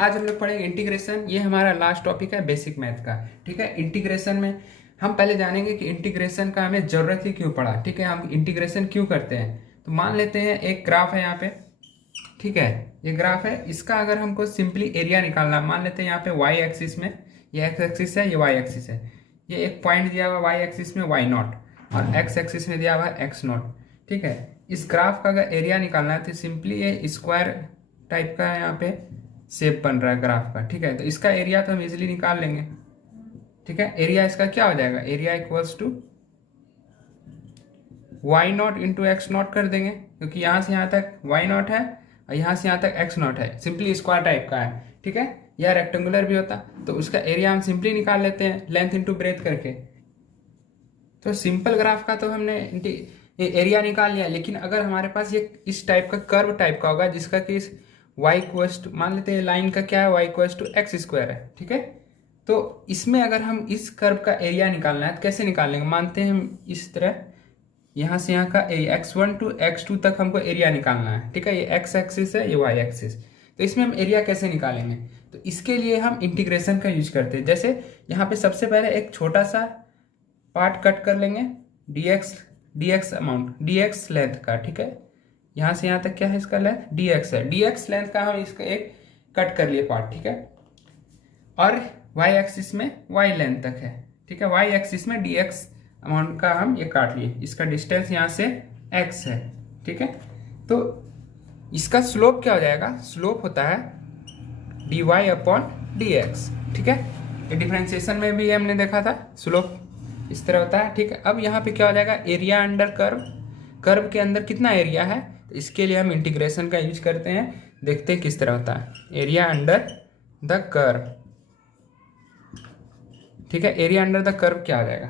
आज हम लोग पढ़ेंगे इंटीग्रेशन। ये हमारा लास्ट टॉपिक है बेसिक मैथ का। ठीक है, इंटीग्रेशन में हम पहले जानेंगे कि इंटीग्रेशन का हमें जरूरत ही क्यों पड़ा। ठीक है, हम इंटीग्रेशन क्यों करते हैं। तो मान लेते हैं एक ग्राफ है यहाँ पे। ठीक है, ये ग्राफ है, इसका अगर हमको सिंपली एरिया निकालना, मान लेते हैं यहाँ पे वाई एक्सिस में ये एक्स एक्सिस है, ये वाई एक्सिस है, ये एक पॉइंट दिया हुआ वाई एक्सिस में वाई नॉट और एक्स एक्सिस में दिया हुआ है एक्स नॉट। ठीक है, इस ग्राफ का अगर एरिया निकालना है तो सिंपली ये स्क्वायर टाइप का यहाँ पे शेप बन रहा है ग्राफ का। ठीक है, तो इसका एरिया तो हम इजीली निकाल लेंगे। ठीक है, एरिया इसका क्या हो जाएगा, area equals to y naught into x naught कर देंगे, क्योंकि यहाँ से यहाँ तक वाई नॉट है और यहाँ से यहाँ तक एक्स नॉट है, सिंपली स्क्वायर टाइप का है। ठीक है, या रेक्टेंगुलर भी होता तो उसका एरिया हम सिंपली निकाल लेते हैं लेंथ इंटू ब्रेथ करके। तो सिंपल ग्राफ का तो हमने एरिया निकाल लिया, लेकिन अगर हमारे पास ये इस टाइप का कर्व टाइप का होगा जिसका कि वाई इक्वल्स टू, मान लेते हैं लाइन का क्या है, y equals to x square है। ठीक है, तो इसमें अगर हम इस कर्व का एरिया निकालना है तो कैसे निकाल लेंगे, मानते हैं हम इस तरह यहाँ से यहाँ का x1 टू x2 तक हमको एरिया निकालना है। ठीक है, ये x एक्सिस है, ये y एक्सिस, तो इसमें हम एरिया कैसे निकालेंगे। तो इसके लिए हम इंटीग्रेशन का यूज करते हैं। जैसे यहाँ पे सबसे पहले एक छोटा सा पार्ट कट कर लेंगे dx अमाउंट, dx लेंथ का। ठीक है, यहाँ से यहाँ तक क्या है इसका लेंथ, dx है, dx लेंथ का हम इसका एक कट कर लिए पार्ट। ठीक है, और y एक्सिस में y लेंथ तक है। ठीक है, y एक्सिस में dx अमाउंट का हम ये काट लिए, इसका डिस्टेंस यहाँ से x है। ठीक है, तो इसका स्लोप क्या हो जाएगा, स्लोप होता है dy अपॉन dx। ठीक है, ये डिफरेंशिएशन में भी हमने देखा था, स्लोप इस तरह होता है। ठीक है, अब यहाँ पे क्या हो जाएगा, एरिया अंडर कर्व, कर्व के अंदर कितना एरिया है, तो इसके लिए हम इंटीग्रेशन का यूज करते हैं। देखते हैं किस तरह होता है, एरिया अंडर द कर्व। ठीक है, एरिया अंडर द कर्व क्या हो जाएगा,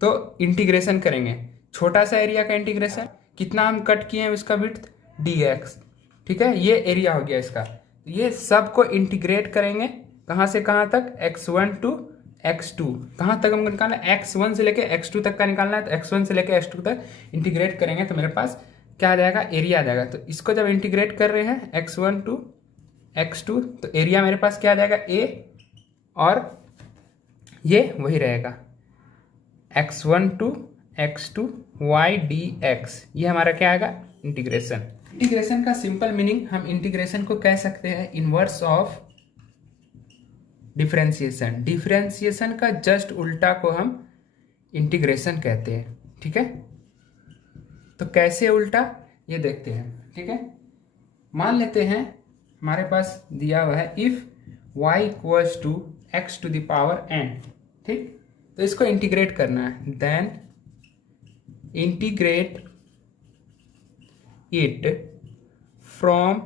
तो इंटीग्रेशन करेंगे, छोटा सा एरिया का इंटीग्रेशन, कितना हम कट किए हैं उसका विड्थ dx। ठीक है, ये एरिया हो गया इसका, ये सब को इंटीग्रेट करेंगे कहाँ से कहाँ तक, x1 टू x2, कहाँ तक हमको निकालना है, x1 से लेके x2 तक का निकालना है। तो x1 से लेके x2 तक इंटीग्रेट करेंगे तो मेरे पास क्या आ जाएगा, एरिया आ जाएगा। तो इसको जब इंटीग्रेट कर रहे हैं x1 टू x2 तो एरिया मेरे पास क्या आ जाएगा, a, और ये वही रहेगा x1 to x2 y dx, ये हमारा क्या आएगा, इंटीग्रेशन। इंटीग्रेशन का सिंपल मीनिंग हम इंटीग्रेशन को कह सकते हैं इनवर्स ऑफ डिफरेंशिएशन। डिफरेंशिएशन का जस्ट उल्टा को हम इंटीग्रेशन कहते हैं। ठीक है, तो कैसे उल्टा ये देखते हैं। ठीक है, मान लेते हैं हमारे पास दिया हुआ है if y equals to x to the power n। ठीक, तो इसको इंटीग्रेट करना है, then integrate it from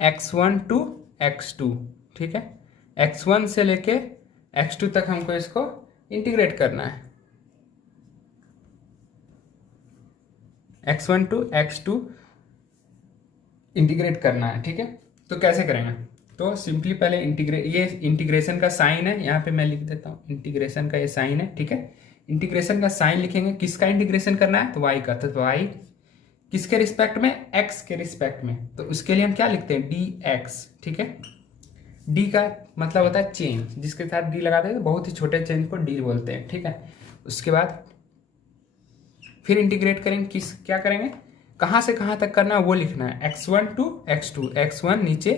x1 to x2। ठीक है, x1 से लेके x2 तक हमको इसको इंटीग्रेट करना है, x1 टू x2 इंटीग्रेट करना है। ठीक है, तो कैसे करेंगे, तो सिंपली पहले ये इंटीग्रेशन का साइन है, यहाँ पे मैं लिख देता हूँ, इंटीग्रेशन का ये साइन है। ठीक है, इंटीग्रेशन का साइन लिखेंगे, किसका इंटीग्रेशन करना है, तो y का, तो y किसके रिस्पेक्ट में, x के रिस्पेक्ट में, तो उसके लिए हम क्या लिखते हैं, dx। ठीक है, d का मतलब होता है चेन, जिसके साथ d लगाते हैं तो बहुत ही छोटे चेन को d बोलते हैं। ठीक है, उसके बाद फिर इंटीग्रेट करेंगे, क्या करेंगे, कहाँ से कहाँ तक करना है वो लिखना है, x1 टू x2, x1 नीचे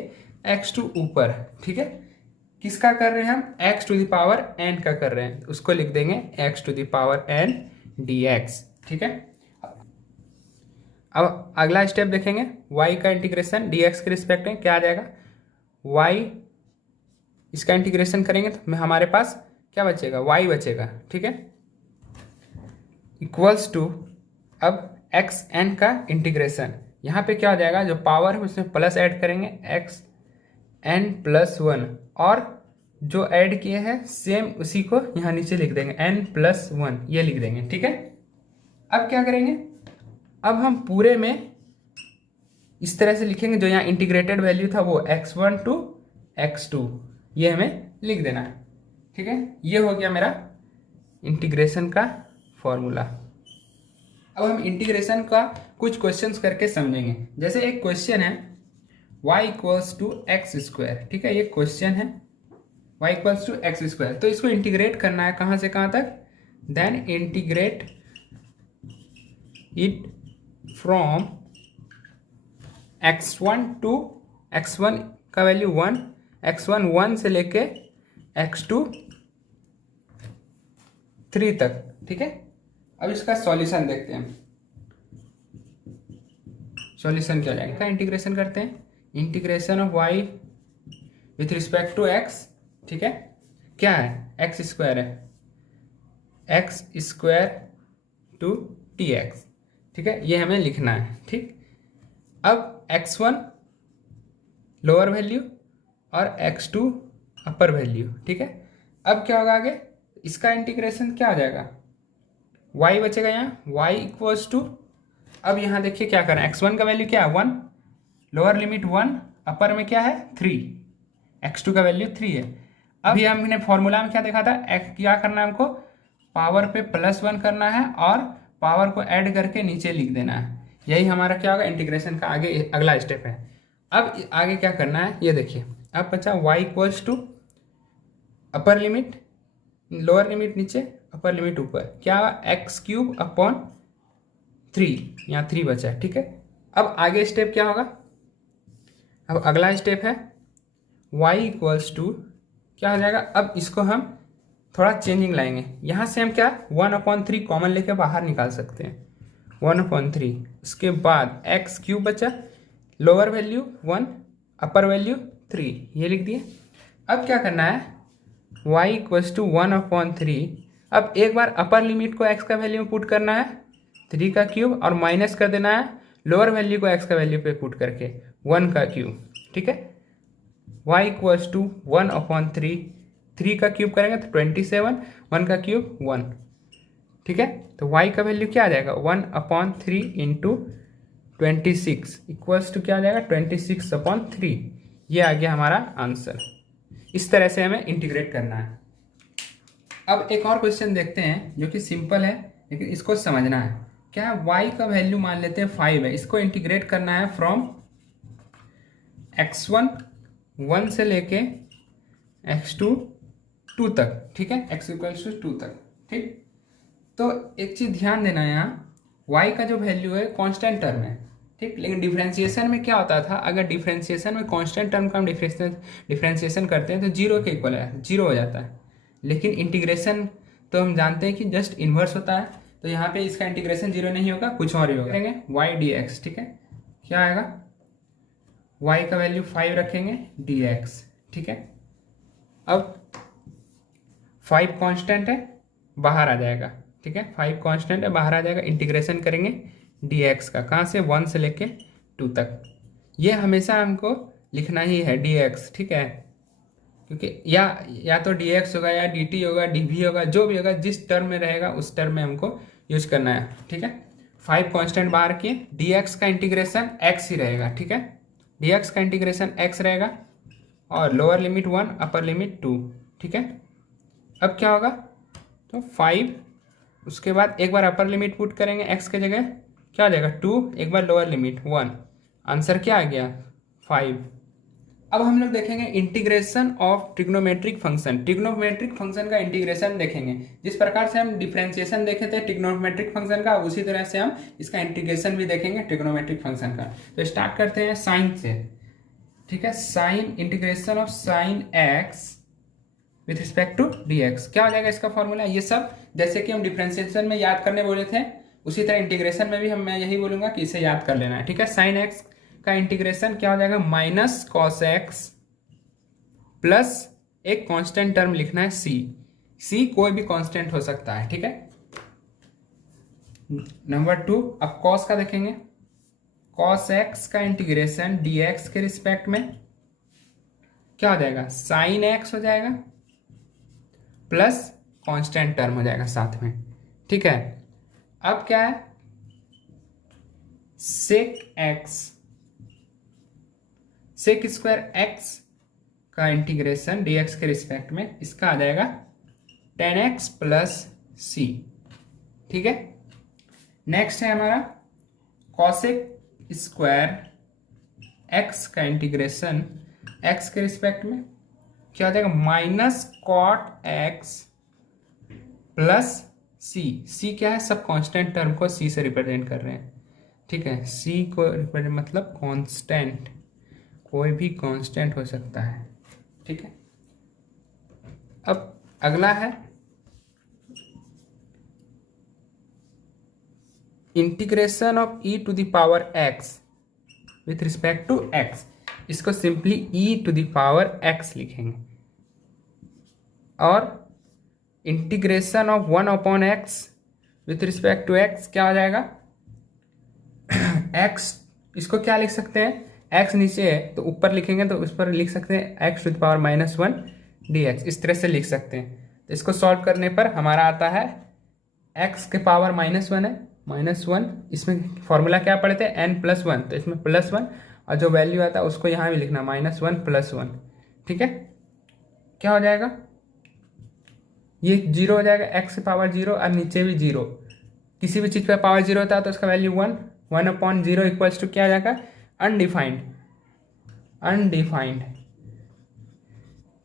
x2 ऊपर। ठीक है, किसका कर रहे हैं हम, x to the power n का कर रहे हैं, उसको लिख देंगे x to the power n dx। ठीक है, अब अगला स्टेप देखेंगे, y का इंटीग्रेशन dx के रिस्पेक्ट में क्या आ जाएगा, y इसका इंटीग्रेशन करेंगे तो हमारे पास क्या बचेगा, y बचेगा। ठीक है, इक्वल्स टू अब एक्स एन का इंटीग्रेशन, यहाँ पे क्या हो जाएगा, जो पावर है उसमें प्लस ऐड करेंगे एक्स एन प्लस 1, और जो ऐड किए हैं सेम उसी को यहाँ नीचे लिख देंगे n प्लस 1, ये लिख देंगे। ठीक है, अब क्या करेंगे, अब हम पूरे में इस तरह से लिखेंगे, जो यहाँ इंटीग्रेटेड वैल्यू था वो x1 टू x2, ये हमें लिख देना है। ठीक है, ये हो गया मेरा इंटीग्रेशन का फॉर्मूला। अब हम इंटीग्रेशन का कुछ क्वेश्चंस करके समझेंगे। जैसे एक क्वेश्चन है y equals to x square, ठीक है, ये क्वेश्चन है, y equals to x square. तो इसको इंटीग्रेट करना है कहाँ से कहाँ तक, then integrate it from x1 to x1 का वैल्यू 1, x1 1 से लेके x2 3 तक, ठीक है। अब इसका सॉल्यूशन देखते हैं, सॉल्यूशन क्या जाएगा, इंटीग्रेशन करते हैं, integration of y with respect to x, ठीक है, क्या है, एक्स स्क्वायर है, एक्स स्क्वायर टू dx, ठीक है, ये हमें लिखना है, ठीक। अब x1 लोअर वैल्यू और x2 अपर वैल्यू, ठीक है। अब क्या होगा आगे, इसका इंटीग्रेशन क्या आ जाएगा, y बचेगा यहाँ, y इक्वल्स टू, अब यहाँ देखिए क्या करना है, x1 का वैल्यू क्या है 1, लोअर लिमिट 1, अपर में क्या है 3, x2 का वैल्यू 3 है। अभी हमने फॉर्मूला में क्या देखा था, क्या करना है हमको, पावर पे +1 करना है और पावर को ऐड करके नीचे लिख देना है, यही हमारा क्या होगा इंटीग्रेशन का आगे अगला स्टेप है। अब आगे क्या करना है ये देखिए, अब बचा y equals to upper limit, lower limit नीचे, अपर लिमिट ऊपर, क्या x³ अपॉन 3, यहाँ 3 बचा है, ठीक है। अब आगे स्टेप क्या होगा, अब अगला स्टेप है y इक्वल्स टू क्या हो जाएगा, अब इसको हम थोड़ा चेंजिंग लाएंगे, यहाँ से हम क्या 1/3 कॉमन लेके बाहर निकाल सकते हैं, 1/3, उसके बाद x³ बचा, लोअर वैल्यू 1, अपर वैल्यू 3, ये लिख दिए। अब क्या करना है, y इक्वल्स टू 1/3, अब एक बार अपर लिमिट को x का वैल्यू पुट करना है 3 का क्यूब और माइनस कर देना है लोअर वैल्यू को x का वैल्यू पे पुट करके 1 का क्यूब, ठीक है। y इक्वल्स टू 1/3, 3 का क्यूब करेंगे तो 27, 1 का क्यूब 1, ठीक है। तो y का वैल्यू क्या आ जाएगा 1/3 इंटू 26 इक्वल्स टू क्या आ जाएगा 26/3, ये आ गया हमारा आंसर। इस तरह से हमें इंटीग्रेट करना है। अब एक और क्वेश्चन देखते हैं जो कि सिंपल है लेकिन इसको समझना है, क्या है y का वैल्यू मान लेते हैं 5 है, इसको इंटीग्रेट करना है फ्रॉम x1 1 से लेके x2 2 तक, ठीक है, x इक्वल्स टू 2 तक, ठीक। तो एक चीज़ ध्यान देना है, यहाँ y का जो वैल्यू है कांस्टेंट टर्म है, ठीक, लेकिन डिफरेंशिएशन में क्या होता था, अगर डिफरेंशिएशन में कांस्टेंट टर्म का हम डिफरेंशिएशन करते हैं तो 0 के इक्वल है, 0 हो जाता है, लेकिन इंटीग्रेशन तो हम जानते हैं कि जस्ट इन्वर्स होता है, तो यहाँ पे इसका इंटीग्रेशन 0 नहीं होगा, कुछ और ही होगा, करेंगे y dx, ठीक है, क्या आएगा, y का वैल्यू 5 रखेंगे dx, ठीक है। अब 5 कांस्टेंट है, बाहर आ जाएगा, ठीक है, 5 कांस्टेंट है, बाहर आ जाएगा, इंटीग्रेशन करेंगे dx का, कहाँ से 1 से लेके 2 तक, ये हमेशा हमको लिखना ही है dx, ठीक है, क्योंकि या तो dx होगा या dt होगा, dv होगा, जो भी होगा, जिस टर्म में रहेगा उस टर्म में हमको यूज करना है, ठीक है। 5 कांस्टेंट बाहर किए, dx का इंटीग्रेशन x ही रहेगा, ठीक है, dx का इंटीग्रेशन x रहेगा और लोअर लिमिट 1, अपर लिमिट 2, ठीक है। अब क्या होगा, तो 5, उसके बाद एक बार अपर लिमिट पुट करेंगे x के जगह, क्या आ जाएगा 2, एक बार लोअर लिमिट 1, आंसर क्या आ गया 5। अब हम लोग देखेंगे integration of trigonometric function, trigonometric function का इंटीग्रेशन देखेंगे, जिस प्रकार से हम डिफरेंशिएशन देखे थे ट्रिग्नोमेट्रिक फंक्शन का, उसी तरह से हम इसका इंटीग्रेशन भी देखेंगे ट्रिग्नोमेट्रिक फंक्शन का। तो स्टार्ट करते हैं साइन से, ठीक है, sine, integration of sine x with respect to dx, क्या हो जाएगा इसका फॉर्मूला, ये सब जैसे कि हम डिफरेंशिएशन में याद करने बोले थे उसी तरह इंटीग्रेशन में भी हम मैं यही बोलूंगा कि इसे याद कर लेना है, ठीक है। साइन x का इंटीग्रेशन क्या हो जाएगा माइनस कॉस x प्लस एक कांस्टेंट टर्म लिखना है c कोई भी कांस्टेंट हो सकता है, ठीक है। नंबर 2, अब कॉस का देखेंगे, कॉस x का इंटीग्रेशन dx के रिस्पेक्ट में क्या हो जाएगा साइन x हो जाएगा प्लस कांस्टेंट टर्म हो जाएगा साथ में, ठीक है। अब क्या है सेक स्क्वायर x का इंटीग्रेशन dx के रिस्पेक्ट में, इसका आ जाएगा 10x प्लस c, ठीक है। नेक्स्ट है हमारा कॉसेक स्क्वायर एक्स का इंटीग्रेशन एक्स के रिस्पेक्ट में क्या हो जाएगा, माइनस कॉट एक्स प्लस सी। सी क्या है, सब कांस्टेंट टर्म को सी से रिप्रेजेंट कर रहे हैं, ठीक है। सी को रिप्रेजेंट मतलब कांस्टेंट, कोई भी कांस्टेंट हो सकता है, ठीक है। अब अगला है integration of E to the power X with respect to X. इसको simply E to the power X लिखेंगे, और integration of 1/x with respect to X क्या हो जाएगा, एक्स, इसको क्या लिख सकते हैं, एक्स नीचे है तो ऊपर लिखेंगे तो उस पर लिख सकते हैं x to the power -1 dx, इस तरह से लिख सकते हैं। तो इसको सॉल्व करने पर हमारा आता है एक्स के पावर -1 है, -1, इसमें फॉर्मूला क्या पढ़ते हैं n+1, तो इसमें +1, और जो वैल्यू आता है उसको यहाँ भी लिखना -1 + 1, ठीक है। क्या हो जाएगा, ये 0 हो जाएगा, x की पावर 0 और नीचे भी 0, किसी भी चीज़ पर पावर 0 होता है तो उसका वैल्यू 1, 1/0 इक्वल्स टू क्या आ जाएगा, अनडिफाइंड।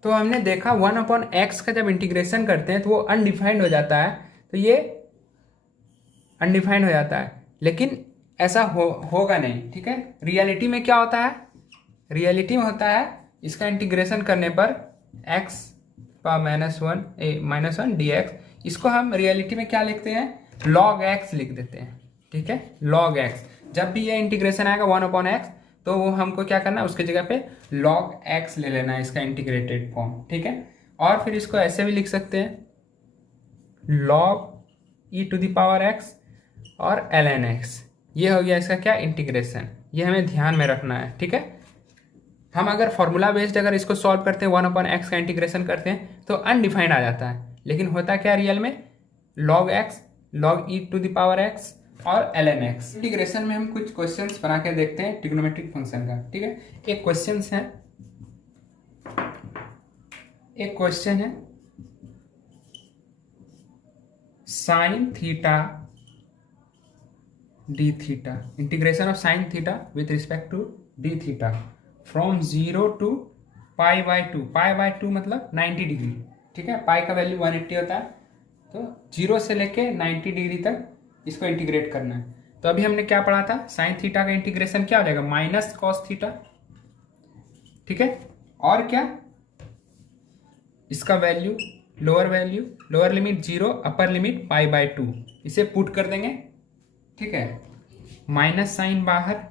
तो हमने देखा 1/x का जब इंटीग्रेशन करते हैं तो वो अनडिफाइंड हो जाता है, तो ये अनडिफाइंड हो जाता है, लेकिन ऐसा होगा नहीं, ठीक है। रियलिटी में क्या होता है, रियलिटी में होता है इसका इंटीग्रेशन करने पर x पावर -1 dx, इसको हम रियलिटी में क्या लिखते हैं, log x लिख देते हैं, ठीक है। log x, जब भी ये इंटीग्रेशन आएगा 1/x तो वो हमको क्या करना है, उसके जगह पे log x ले लेना है, इसका इंटीग्रेटेड फॉर्म, ठीक है। और फिर इसको ऐसे भी लिख सकते हैं log e to the power x और ln x, ये हो गया इसका क्या, इंटीग्रेशन। ये हमें ध्यान में रखना है, ठीक है। हम अगर फॉर्मूला बेस्ड अगर इसको सॉल्व करते हैं 1/x का इंटीग्रेशन करते हैं तो अनडिफाइंड आ जाता है, लेकिन होता क्या रियल में, log x, log e to the power x और ln x। इंटीग्रेशन में हम कुछ क्वेश्चंस बना के देखते हैं ट्रिग्नोमेट्रिक फंक्शन का, ठीक है। एक क्वेश्चन है sine theta D theta, integration of sine theta with respect to D theta from 0 to π/2, π/2 मतलब 90 डिग्री, ठीक है। पाई का वैल्यू 180 होता है, तो 0 से लेके 90 डिग्री तक इसको इंटीग्रेट करना है। तो अभी हमने क्या पढ़ा था, साइन थीटा का इंटीग्रेशन क्या हो जाएगा, माइनस कॉस थीटा, ठीक है। और क्या, इसका value lower limit 0, upper limit π/2, इसे पुट कर देंगे, ठीक है। माइनस साइन बाहर,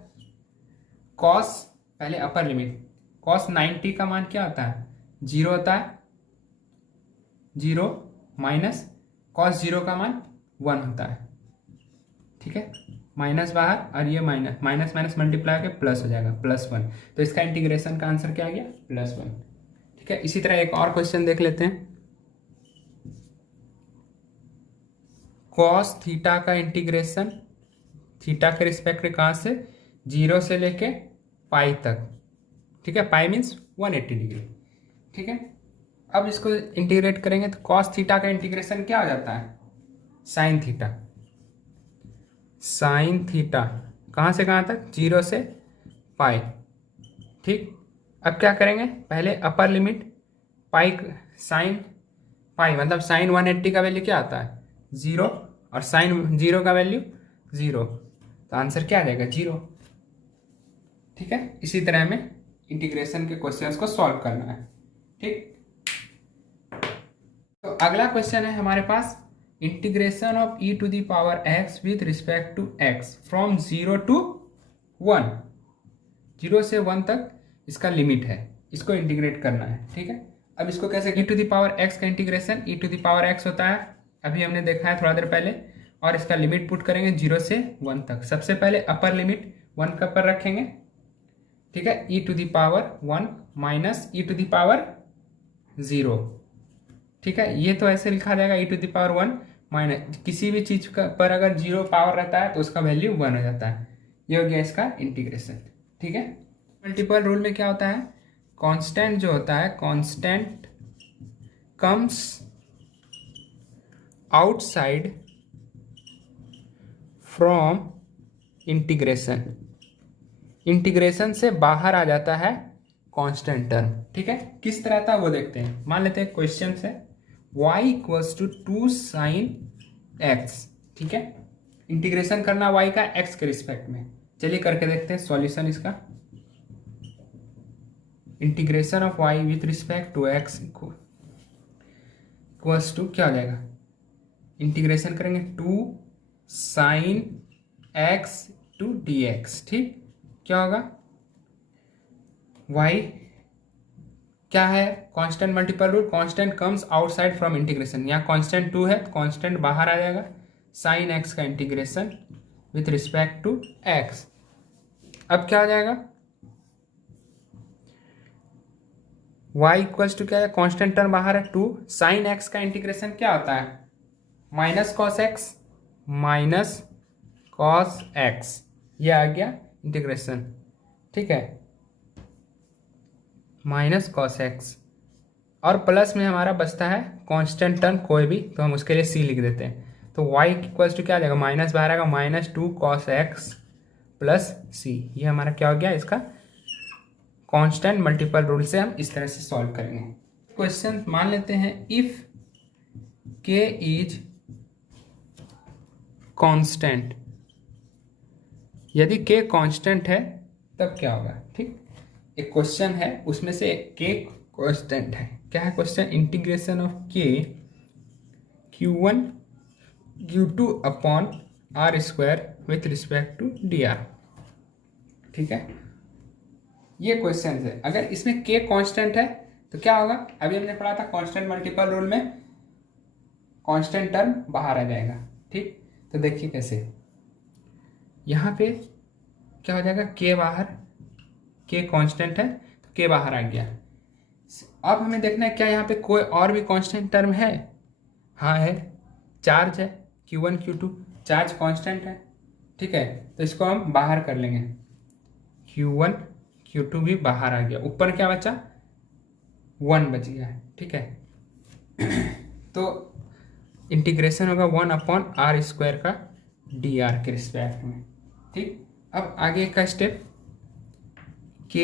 कॉस पहले अपर लिमिट, कॉस 90 का मान क्या होता है, 0 होता है, 0 माइनस कॉस 0 का मान 1 होता है, ठीक है। माइनस बाहर और ये माइनस मल्टीप्लाई के प्लस हो जाएगा, +1, तो इसका इंटीग्रेशन का आंसर क्या आ गया, +1, ठीक है। इसी तरह एक और क्वेश्चन देख लेते हैं, कॉस थीटा का इंटीग्रेशन थीटा के रिस्पेक्ट में कहाँ से, 0 से लेके पाई तक, ठीक है। पाई मीन्स 180 डिग्री, ठीक है। अब इसको इंटीग्रेट करेंगे तो कॉस थीटा का इंटीग्रेशन क्या हो जाता है, साइन थीटा कहाँ से कहाँ तक, 0 से पाई, ठीक। अब क्या करेंगे, पहले अपर लिमिट पाई, साइन पाई मतलब साइन 180 का वैल्यू क्या आता है, 0, और साइन 0 का वैल्यू 0, तो आंसर क्या आ जाएगा, 0, ठीक है। इसी तरह हमें इंटीग्रेशन के क्वेश्चंस को सॉल्व करना है, ठीक। तो अगला क्वेश्चन है हमारे पास, integration of e to the power x with respect to x from 0 to 1, 0 से 1 तक इसका लिमिट है, इसको इंटीग्रेट करना है, ठीक है। अब इसको कैसे, e to the power x का integration e to the power x होता है, अभी हमने देखा है थोड़ा देर पहले, और इसका लिमिट पुट करेंगे 0 से 1 तक। सबसे पहले अपर लिमिट 1 का पर रखेंगे, ठीक है, e to the power 1 minus e to the power 0, ठीक है। ये तो ऐसे लिखा जाएगा e to the power 1 minus, किसी भी चीज का पर अगर 0 पावर रहता है तो उसका वैल्यू 1 हो जाता है, ये हो गया इसका इंटीग्रेशन, ठीक है। मल्टीपल रूल में क्या होता है, कांस्टेंट जो होता है, constant comes outside from integration, integration से बाहर आ जाता है कांस्टेंट टर्म। ठीक है, किस तरह था वो देखते हैं। मान लेते हैं क्वेश्चन से y equals to 2 sine x। ठीक है, इंटीग्रेशन करना y का x के रिस्पेक्ट में। चलिए करके देखते हैं सॉल्यूशन इसका। Integration of y with respect to x equals to क्या हो जाएगा, इंटीग्रेशन करेंगे 2 साइन x टू dx। ठीक, क्या होगा, y क्या है, constant multiple rule, constant comes outside from integration. यहाँ कांस्टेंट 2 है, कांस्टेंट बाहर आ जाएगा, साइन x का integration with respect to x। अब क्या हो जाएगा, y इक्वल्स टू क्या है, कांस्टेंट टर्म बाहर है 2, साइन x का इंटीग्रेशन क्या होता है, minus cos x, minus cos x, ये आ गया इंटीग्रेशन। ठीक है, माइनस कॉस एक्स, और प्लस में हमारा बचता है कांस्टेंट टर्म कोई भी, तो हम उसके लिए सी लिख देते हैं। तो y इक्वल्स टू क्या आ जाएगा, माइनस बाहर आएगा, -2 cos x प्लस सी। ये हमारा क्या हो गया, इसका कांस्टेंट मल्टीपल रूल से हम इस तरह से सॉल्व करेंगे। क्वेश्चन मान लेते हैं, इफ k इज कांस्टेंट, यदि k कांस्टेंट है तब क्या होगा। ठीक, एक क्वेश्चन है उसमें से k कांस्टेंट है। क्या है question, integration of k q1 q2 upon r square with respect to dr। ठीक है, ये क्वेश्चन है। अगर इसमें k कांस्टेंट है तो क्या होगा, अभी हमने पढ़ा था कांस्टेंट मल्टीपल रूल में कांस्टेंट टर्म बाहर आ जाएगा। ठीक, तो देखिए कैसे, यहाँ पे क्या हो जाएगा, k बाहर, k कांस्टेंट है तो k बाहर आ गया। अब हमें देखना है क्या यहाँ पे कोई और भी कांस्टेंट टर्म है। हाँ है, चार्ज है q1 q2, चार्ज कांस्टेंट है। ठीक है, तो इसको हम बाहर कर लेंगे, q1 q2 भी बाहर आ गया, ऊपर क्या बचा, 1 बच गया है। ठीक है, तो इंटीग्रेशन होगा 1 अपॉन r स्क्वायर का dr के रिस्पेक्ट में। ठीक, अब आगे का step, k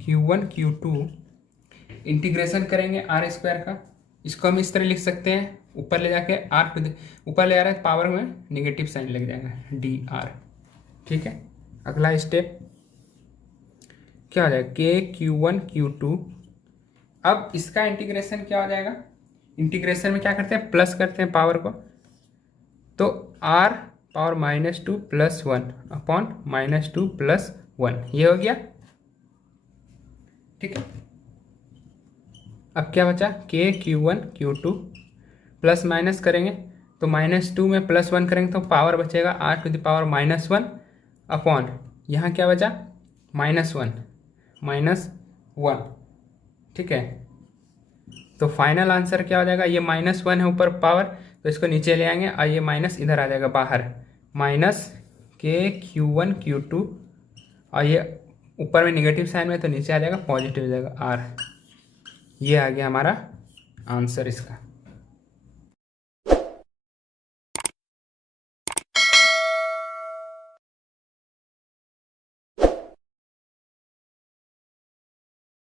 q1 q2 integration करेंगे r स्क्वायर का, इसको हम इस तरह लिख सकते हैं, ऊपर ले जाके r ऊपर ले आ रहा है, पावर में नेगेटिव साइन लग जाएगा dr। ठीक है, अगला स्टेप क्या हो जाएगा, k q1 q2। अब इसका इंटीग्रेशन क्या हो जाएगा, इंटीग्रेशन में क्या करते हैं, प्लस करते हैं पावर को, तो r power -2 plus 1 upon -2 plus 1, ये हो गया। ठीक है, अब क्या बचा, k q1 q2 plus minus करेंगे तो -2 में प्लस 1 करेंगे तो पावर बचेगा r to the power -1 upon, यहाँ क्या बचा, -1। ठीक है, तो फाइनल आंसर क्या हो जाएगा, ये -1 है ऊपर पावर, तो इसको नीचे ले आएंगे और ये माइनस इधर आ जाएगा बाहर, माइनस k q1 q2, और ये ऊपर में नेगेटिव साइन में तो नीचे आ जाएगा पॉजिटिव हो जाएगा r। ये आ गया हमारा आंसर इसका।